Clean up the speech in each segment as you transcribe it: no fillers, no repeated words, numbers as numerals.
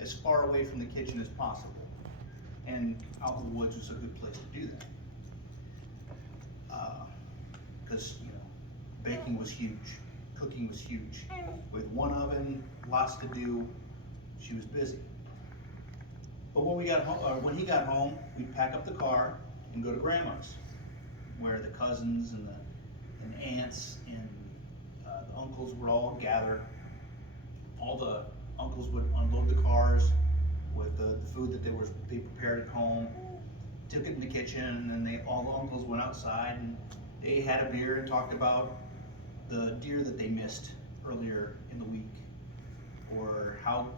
as far away from the kitchen as possible. And out in the woods was a good place to do that. Because, baking was huge, cooking was huge. With one oven, lots to do, she was busy. But when we got home, or when he got home, we'd pack up the car and go to Grandma's, where the cousins and aunts and the uncles would all gather. All the uncles would unload the cars with the food that they prepared at home, took it in the kitchen, and all the uncles went outside and they had a beer and talked about the deer that they missed earlier in the week, or how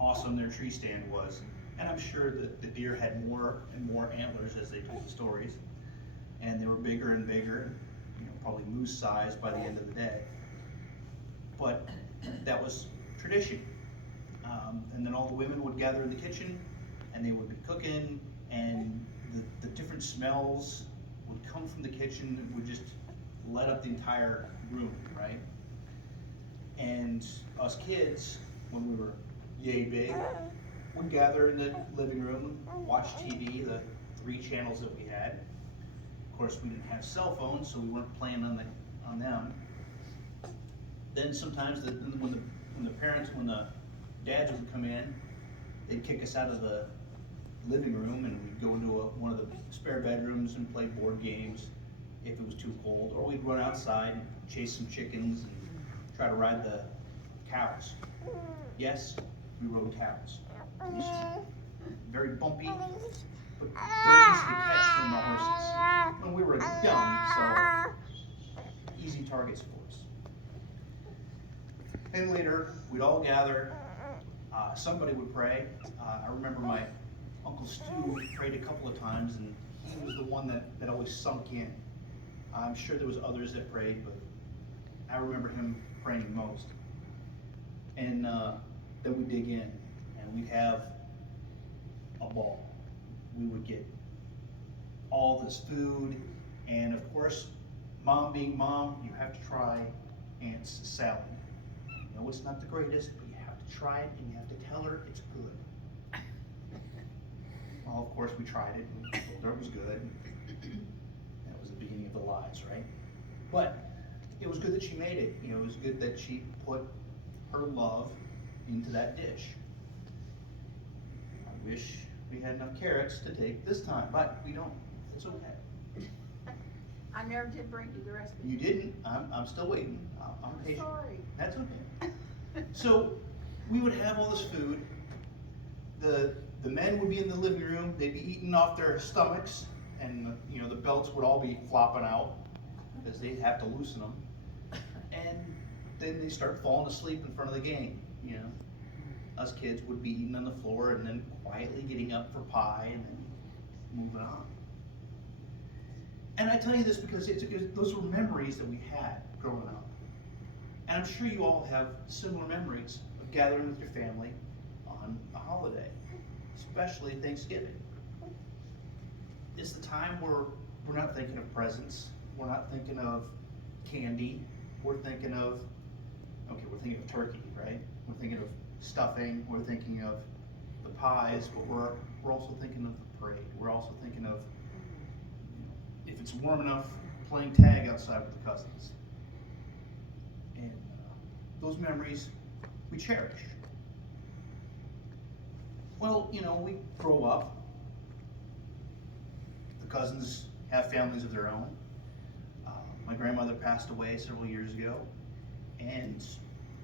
awesome their tree stand was. And I'm sure that the deer had more and more antlers as they told the stories, and they were bigger and bigger, probably moose sized by the end of the day. But that was tradition. And then all the women would gather in the kitchen and they would be cooking, and the different smells would come from the kitchen and would just light up the entire room, right? And us kids, when we were yay big, would gather in the living room, watch TV, the 3 channels that we had. Of course, we didn't have cell phones, so we weren't playing on them. Then sometimes when the dads would come in, they'd kick us out of the living room and we'd go into one of the spare bedrooms and play board games if it was too cold, or we'd run outside and chase some chickens and try to ride the cows. Yes, we rode cows. It was very bumpy, but very easy to catch from the horses. When we were young, so easy targets for us. And later, we'd all gather. Somebody would pray. I remember my Uncle Stu prayed a couple of times, and he was the one that always sunk in. I'm sure there was others that prayed, but I remember him praying the most. And then we'd dig in, and we'd have a ball. We would get all this food, and of course, Mom being Mom, you have to try Aunt's salad. I know it's not the greatest, but you have to try it, and you have to tell her it's good. Well, of course, we tried it, and told her it was good. That was the beginning of the lies, right? But it was good that she made it. It was good that she put her love into that dish. I wish we had enough carrots to take this time, but we don't. It's okay. I never did bring you the recipe. You didn't. I'm still waiting. I'm patient. Sorry. That's okay. So we would have all this food. The men would be in the living room. They'd be eating off their stomachs, and the belts would all be flopping out because they'd have to loosen them. And then they start falling asleep in front of the game. Us kids would be eating on the floor and then quietly getting up for pie and then moving on. And I tell you this because those were memories that we had growing up. And I'm sure you all have similar memories of gathering with your family on a holiday, especially Thanksgiving. It's the time where we're not thinking of presents, we're not thinking of candy, we're thinking of turkey, right? We're thinking of stuffing, we're thinking of the pies, but we're also thinking of the parade. We're also thinking of, if it's warm enough, playing tag outside with the cousins. And those memories we cherish. Well, we grow up. The cousins have families of their own. My grandmother passed away several years ago, and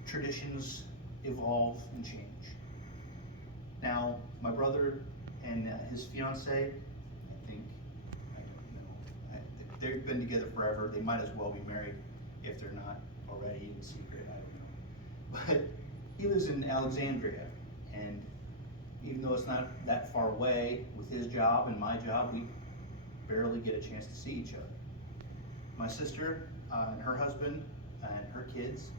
traditions evolve and change. Now, my brother and his fiance, I don't know, they've been together forever. They might as well be married if they're not already in secret, I don't know. But he lives in Alexandria, and even though it's not that far away, with his job and my job, we barely get a chance to see each other. My sister and her husband and her kids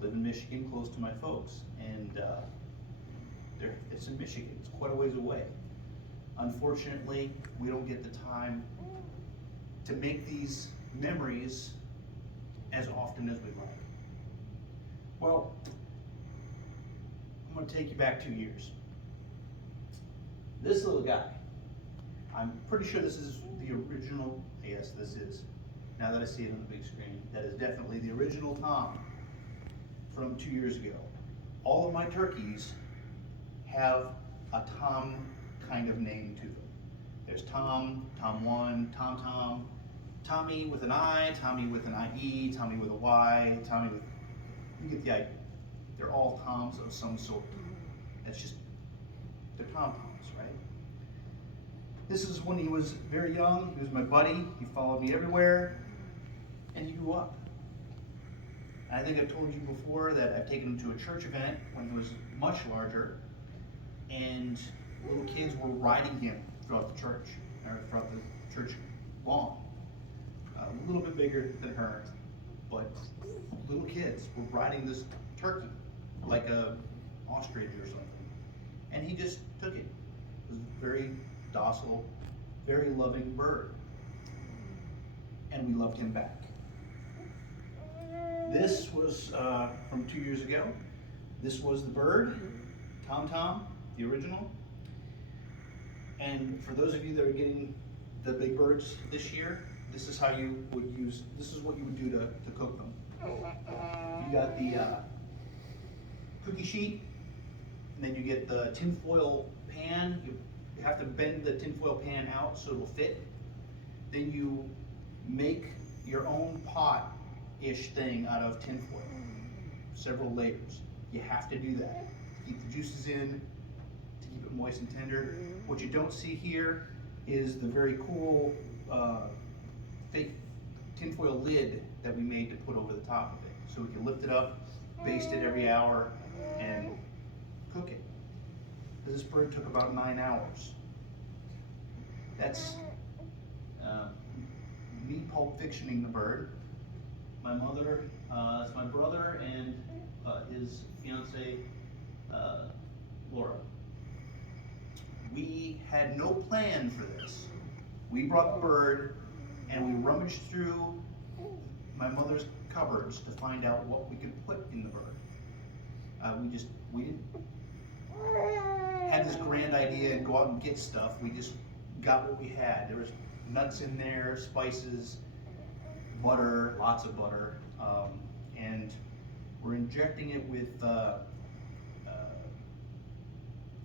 live in Michigan, close to my folks, and it's in Michigan. It's quite a ways away. Unfortunately, we don't get the time to make these memories as often as we'd like. Well, I'm going to take you back 2 years. This little guy, I'm pretty sure this is the original, yes, this is. Now that I see it on the big screen, that is definitely the original Tom from 2 years ago. All of my turkeys have a Tom kind of name to them. There's Tom, Tom 1, Tom Tom, Tommy with an I, Tommy with an IE, Tommy with a Y, Tommy with, you get the idea. They're all Toms of some sort. That's just, they're Tom Toms, right? This is when he was very young. He was my buddy. He followed me everywhere, and he grew up. I think I've told you before that I've taken him to a church event when he was much larger, and little kids were riding him throughout the church, or throughout the church lawn. A little bit bigger than her, but little kids were riding this turkey like a ostrich or something. And he just took it. It was a very docile, very loving bird. And we loved him back. This was from 2 years ago. This was the bird, Tom Tom, the original. And for those of you that are getting the big birds this year, this is how you would use, this is what you would do to cook them. You got the cookie sheet, and then you get the tinfoil pan. You have to bend the tinfoil pan out so it'll fit. Then you make your own pot-ish thing out of tinfoil, several layers. You have to do that to keep the juices in, to keep it moist and tender. What you don't see here is the very cool fake tinfoil lid that we made to put over the top of it. So we can lift it up, baste it every hour, and cook it. This bird took about 9 hours. That's me pulp fictioning the bird. My mother, that's my brother and his fiance, Laura. We had no plan for this. We brought the bird and we rummaged through my mother's cupboards to find out what we could put in the bird. We didn't have this grand idea and go out and get stuff. We just got what we had. There was nuts in there, spices, butter, lots of butter, and we're injecting it with,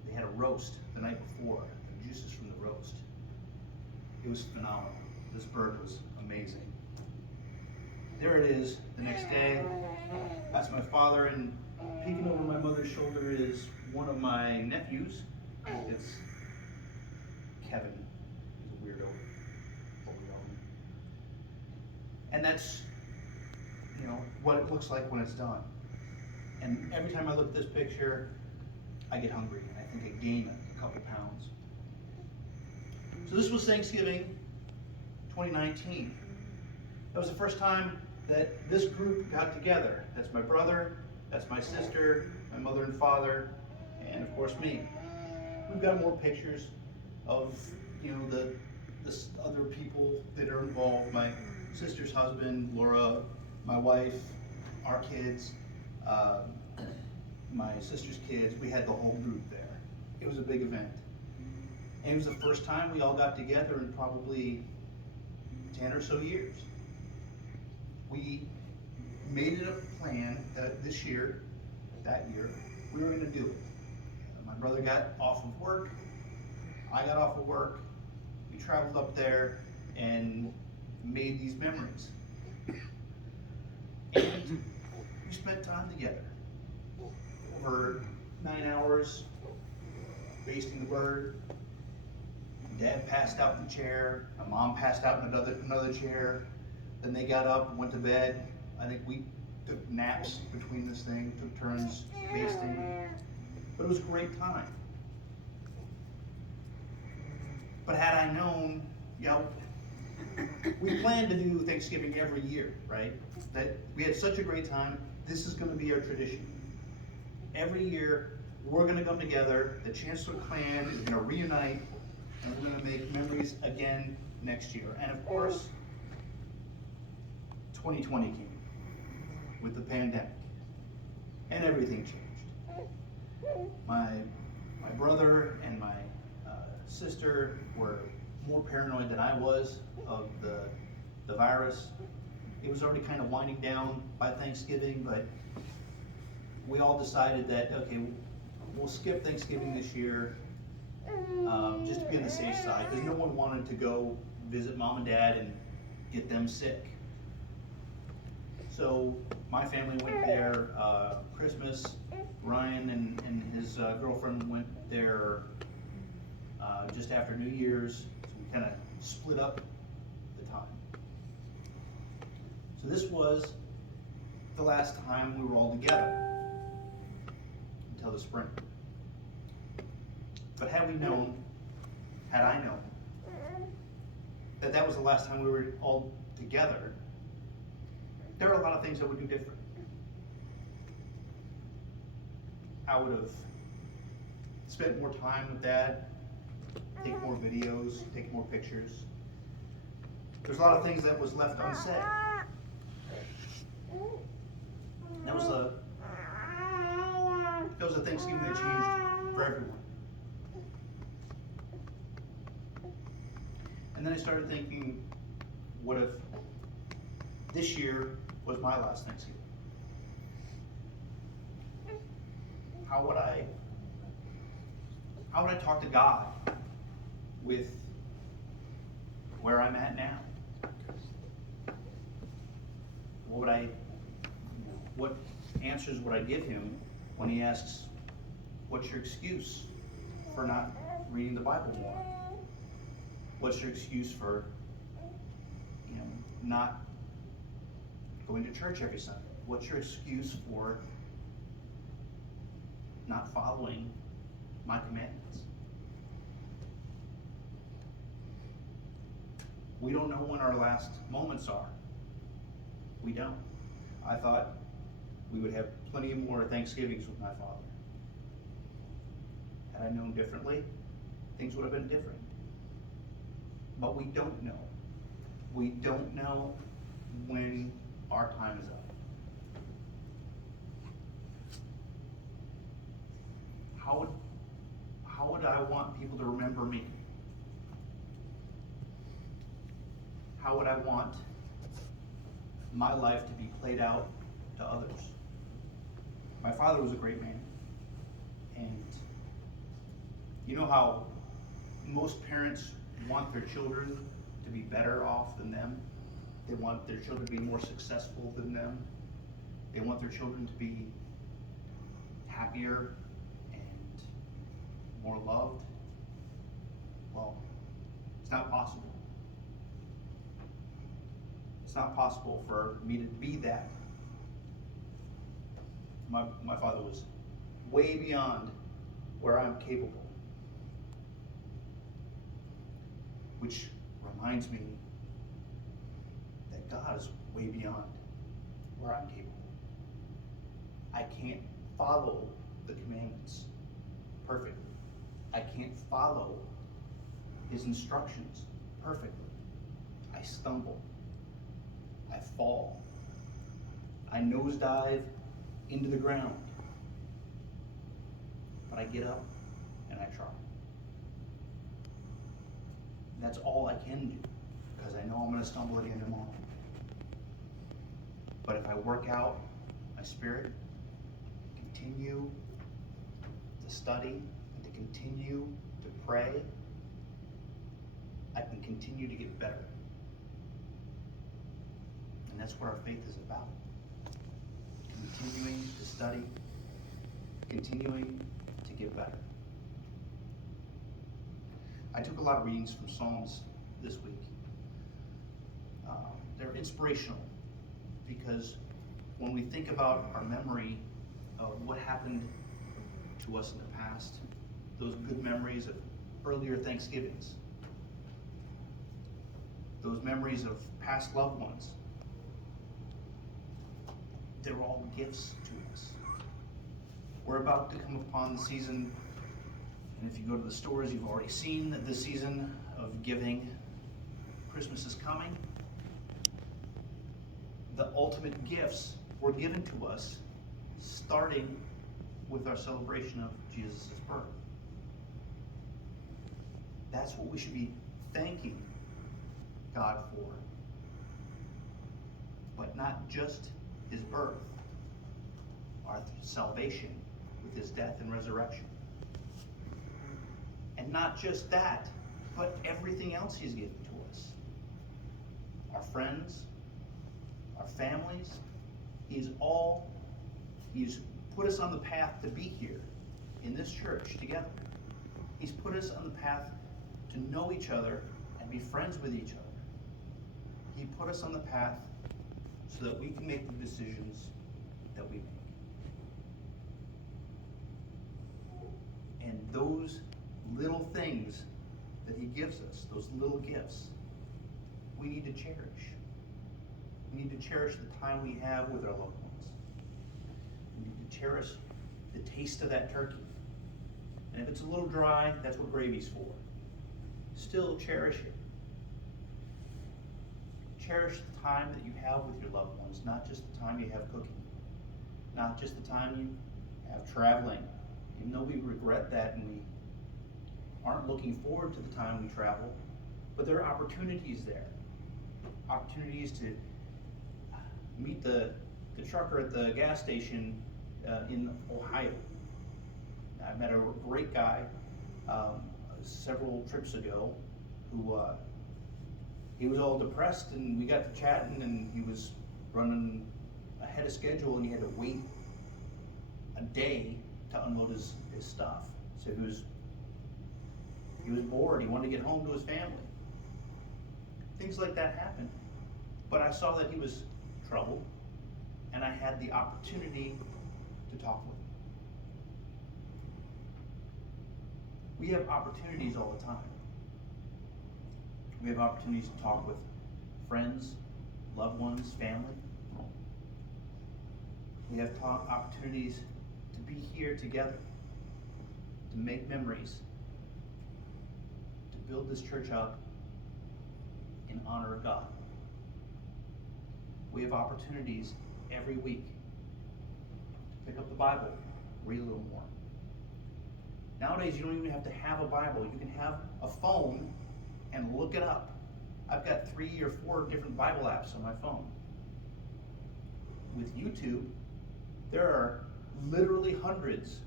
they had a roast the night before, the juices from the roast. It was phenomenal. This bird was amazing. There it is the next day. That's my father, and peeking over my mother's shoulder is one of my nephews. It's Kevin. He's a weirdo. And that's, you know, what it looks like when it's done. And every time I look at this picture, I get hungry, and I think I gain a couple pounds. So this was Thanksgiving 2019. That was the first time that this group got together. That's my brother, that's my sister, my mother and father, and of course me. We've got more pictures of, you know, the other people that are involved. My sister's husband, Laura, my wife, our kids, my sister's kids. We had the whole group there. It was a big event. And it was the first time we all got together in probably 10 or so years. We made it a plan that that year, we were gonna do it. My brother got off of work, I got off of work, we traveled up there and made these memories. And we spent time together. Over 9 hours, basting the bird. Dad passed out in the chair, my mom passed out in another chair. Then they got up and went to bed. I think we took naps between this thing, took turns basting. But it was a great time. But had I known, you know, we planned to do Thanksgiving every year, right? That we had such a great time, this is gonna be our tradition. Every year, we're gonna come together, the Chancellor clan is gonna reunite, and we're gonna make memories again next year. And of course, 2020 came with the pandemic, and everything changed. My brother and my sister were more paranoid than I was of the virus. It was already kind of winding down by Thanksgiving, but we all decided that, okay, we'll skip Thanksgiving this year, just to be on the safe side, because no one wanted to go visit mom and dad and get them sick. So my family went there Christmas. Ryan and his girlfriend went there just after New Year's. So we kind of split up the time. So this was the last time we were all together until the spring. But had I known that that was the last time we were all together, there are a lot of things I would do different. I would have spent more time with Dad, take more videos, take more pictures. There's a lot of things that was left unsaid. That was a Thanksgiving that changed for everyone. And then I started thinking, what if this year was my last Thanksgiving? How would I talk to God with where I'm at now? What answers would I give him when he asks, what's your excuse for not reading the Bible more? What's your excuse for, not going to church every Sunday? What's your excuse for not following my commandments? We don't know when our last moments are. We don't. I thought we would have plenty more Thanksgivings with my father. Had I known differently, things would have been different. But we don't know. We don't know when our time is up. How would I want people to remember me? How would I want my life to be played out to others? My father was a great man. And you know how most parents want their children to be better off than them? They want their children to be more successful than them. They want their children to be happier and more loved. Well, it's not possible. It's not possible for me to be that. My father was way beyond where I'm capable. Which reminds me that God is way beyond where I'm capable. I can't follow the commandments perfectly. I can't follow his instructions perfectly. I stumble. I fall. I nosedive into the ground. But I get up and I try. That's all I can do, because I know I'm going to stumble again tomorrow. But if I work out my spirit, continue to study, and to continue to pray, I can continue to get better. And that's what our faith is about. Continuing to study, continuing to get better. I took a lot of readings from Psalms this week. They're inspirational because when we think about our memory of what happened to us in the past, those good memories of earlier Thanksgivings, those memories of past loved ones, they're all gifts to us. We're about to come upon the season, and if you go to the stores, you've already seen that the season of giving. Christmas is coming. The ultimate gifts were given to us, starting with our celebration of Jesus' birth. That's what we should be thanking God for. But not just his birth, our salvation with his death and resurrection. And not just that, but everything else he's given to us. Our friends, our families, he's put us on the path to be here in this church together. He's put us on the path to know each other and be friends with each other. He put us on the path so that we can make the decisions that we make. And those little things that he gives us, those little gifts, we need to cherish. We need to cherish the time we have with our loved ones. We need to cherish the taste of that turkey. And if it's a little dry, that's what gravy's for. Still cherish it. Cherish the time that you have with your loved ones, not just the time you have cooking, not just the time you have traveling. Even though we regret that and we aren't looking forward to the time we travel, but there are opportunities there. Opportunities to meet the trucker at the gas station in Ohio. I met a great guy several trips ago who he was all depressed, and we got to chatting, and he was running ahead of schedule, and he had to wait a day to unload his stuff. So he was bored. He wanted to get home to his family. Things like that happen. But I saw that he was troubled, and I had the opportunity to talk with him. We have opportunities all the time. We have opportunities to talk with friends, loved ones, family. We have opportunities to be here together, to make memories, to build this church up in honor of God. We have opportunities every week to pick up the Bible, read a little more. Nowadays, you don't even have to have a Bible. You can have a phone and look it up. I've got 3 or 4 different Bible apps on my phone. With YouTube, there are literally hundreds,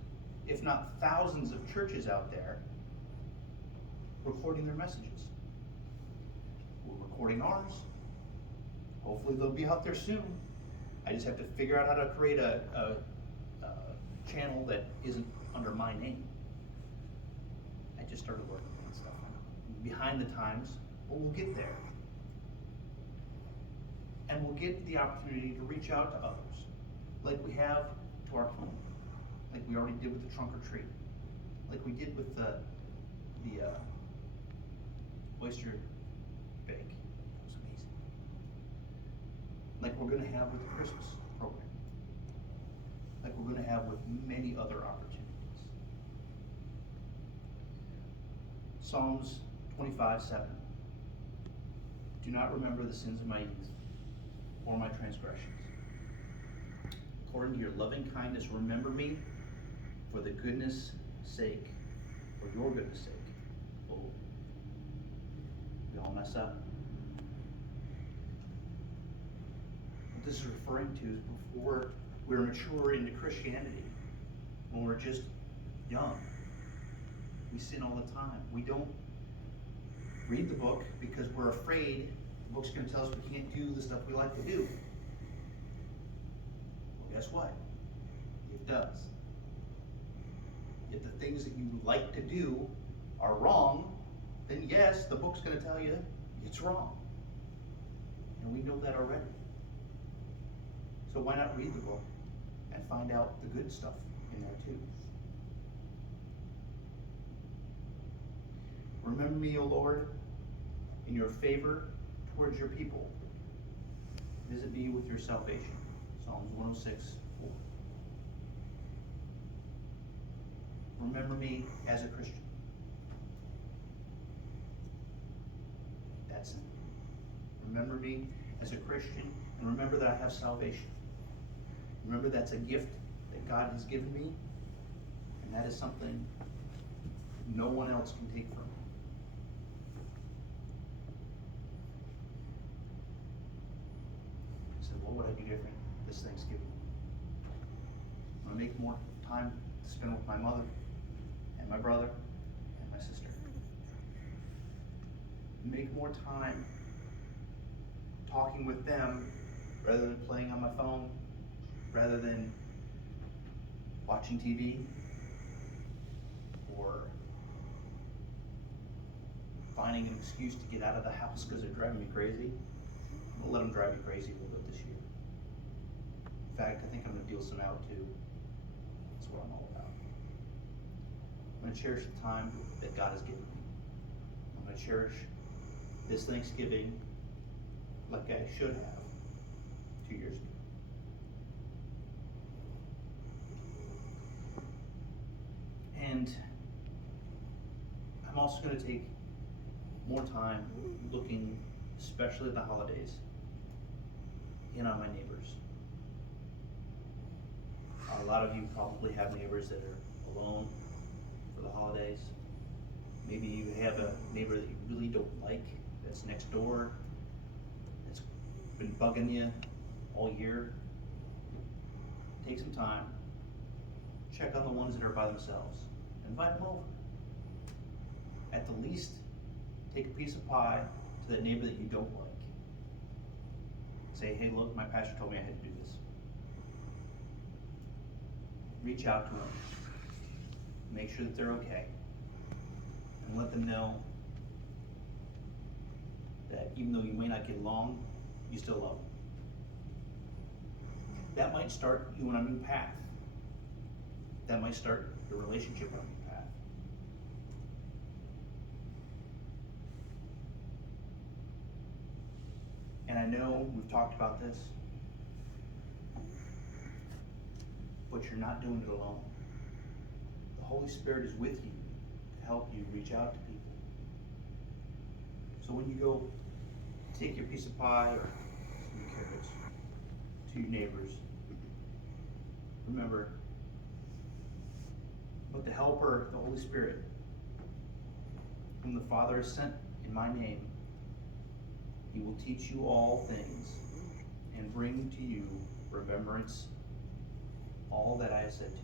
if not thousands, of churches out there recording their messages. We're recording ours. Hopefully they'll be out there soon. I just have to figure out how to create a channel that isn't under my name. I just started working on stuff. I'm behind the times, but we'll get there. And we'll get the opportunity to reach out to others, like we have to our home, like we already did with the trunk or treat, like we did with the oyster bake. It was amazing. Like we're going to have with the Christmas program, like we're going to have with many other opportunities. Psalms 25:7. Do not remember the sins of my youth or my transgressions. According to your loving kindness, remember me for the goodness sake, for your goodness sake. Oh, we all mess up. What this is referring to is before we're mature into Christianity, when we're just young, we sin all the time. We don't read the book because we're afraid the book's going to tell us we can't do the stuff we like to do. Well, guess what? It does. If the things that you like to do are wrong, then yes, the book's going to tell you it's wrong. And we know that already. So why not read the book and find out the good stuff in there too? Remember me, O Lord, in your favor towards your people. Visit me with your salvation. Psalms 106:4. Remember me as a Christian. That's it. Remember me as a Christian, and remember that I have salvation. Remember that's a gift that God has given me, and that is something no one else can take from me. what would I do different this Thanksgiving? I'm gonna make more time to spend with my mother and my brother and my sister. Make more time talking with them rather than playing on my phone, rather than watching TV or finding an excuse to get out of the house because they're driving me crazy. I'm gonna let them drive me crazy a little bit this year. In fact, I think I'm gonna deal some out too. That's what I'm all about. I'm gonna cherish the time that God has given me. I'm gonna cherish this Thanksgiving like I should have 2 years ago. And I'm also going to take more time looking, especially at the holidays, in on my neighbors. A lot of you probably have neighbors that are alone for the holidays. Maybe you have a neighbor that you really don't like that's next door, that's been bugging you all year. Take some time, check on the ones that are by themselves, invite them over. At the least, take a piece of pie to that neighbor that you don't like. Say, hey, look, my pastor told me I had to do this. Reach out to them, make sure that they're okay, and let them know that even though you may not get along, you still love them. That might start you on a new path. That might start your relationship on a new path. And I know we've talked about this, but you're not doing it alone. The Holy Spirit is with you to help you reach out to people. So when you go take your piece of pie or some carrots to your neighbors, remember, but the Helper, the Holy Spirit, whom the Father has sent in my name, he will teach you all things and bring to you remembrance all that I have said to you.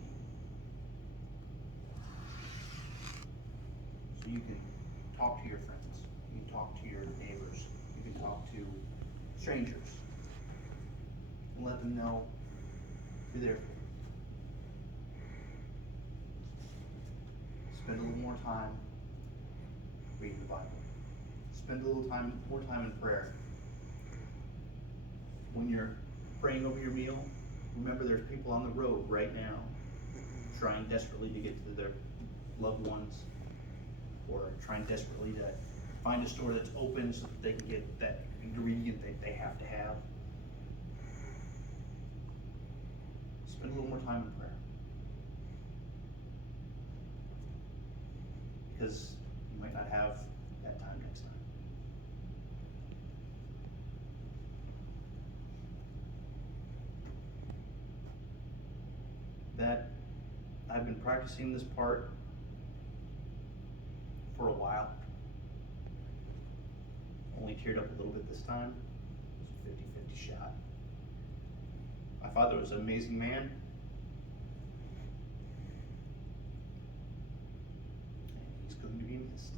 So you can talk to your friends, you can talk to your neighbors, you can talk to strangers, and let them know you're there for them. Spend a little more time reading the Bible. Spend a little more time in prayer. When you're praying over your meal, remember there's people on the road right now trying desperately to get to their loved ones, or trying desperately to find a store that's open so that they can get that ingredient that they have to have. Spend a little more time in prayer. Because you might not have that time next time. That I've been practicing this part for a while. Only teared up a little bit this time. It was a 50-50 shot. My father was an amazing man. And he's going to be missed.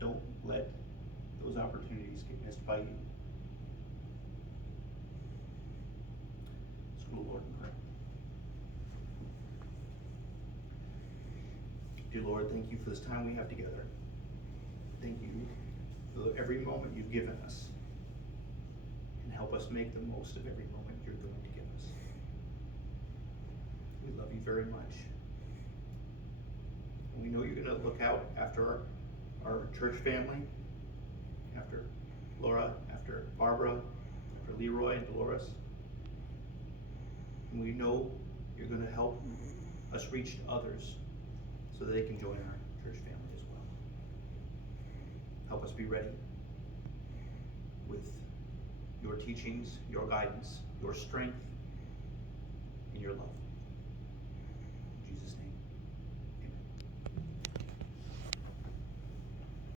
Don't let those opportunities get missed by you. Let's go to the Lord in prayer. Dear Lord, thank you for this time we have together. Thank you for every moment you've given us. And help us make the most of every moment you're going to give us. We love you very much. And we know you're going to look out after our church family, after Laura, after Barbara, after Leroy and Dolores. And we know you're going to help us reach others so they can join our church family as well. Help us be ready with your teachings, your guidance, your strength, and your love.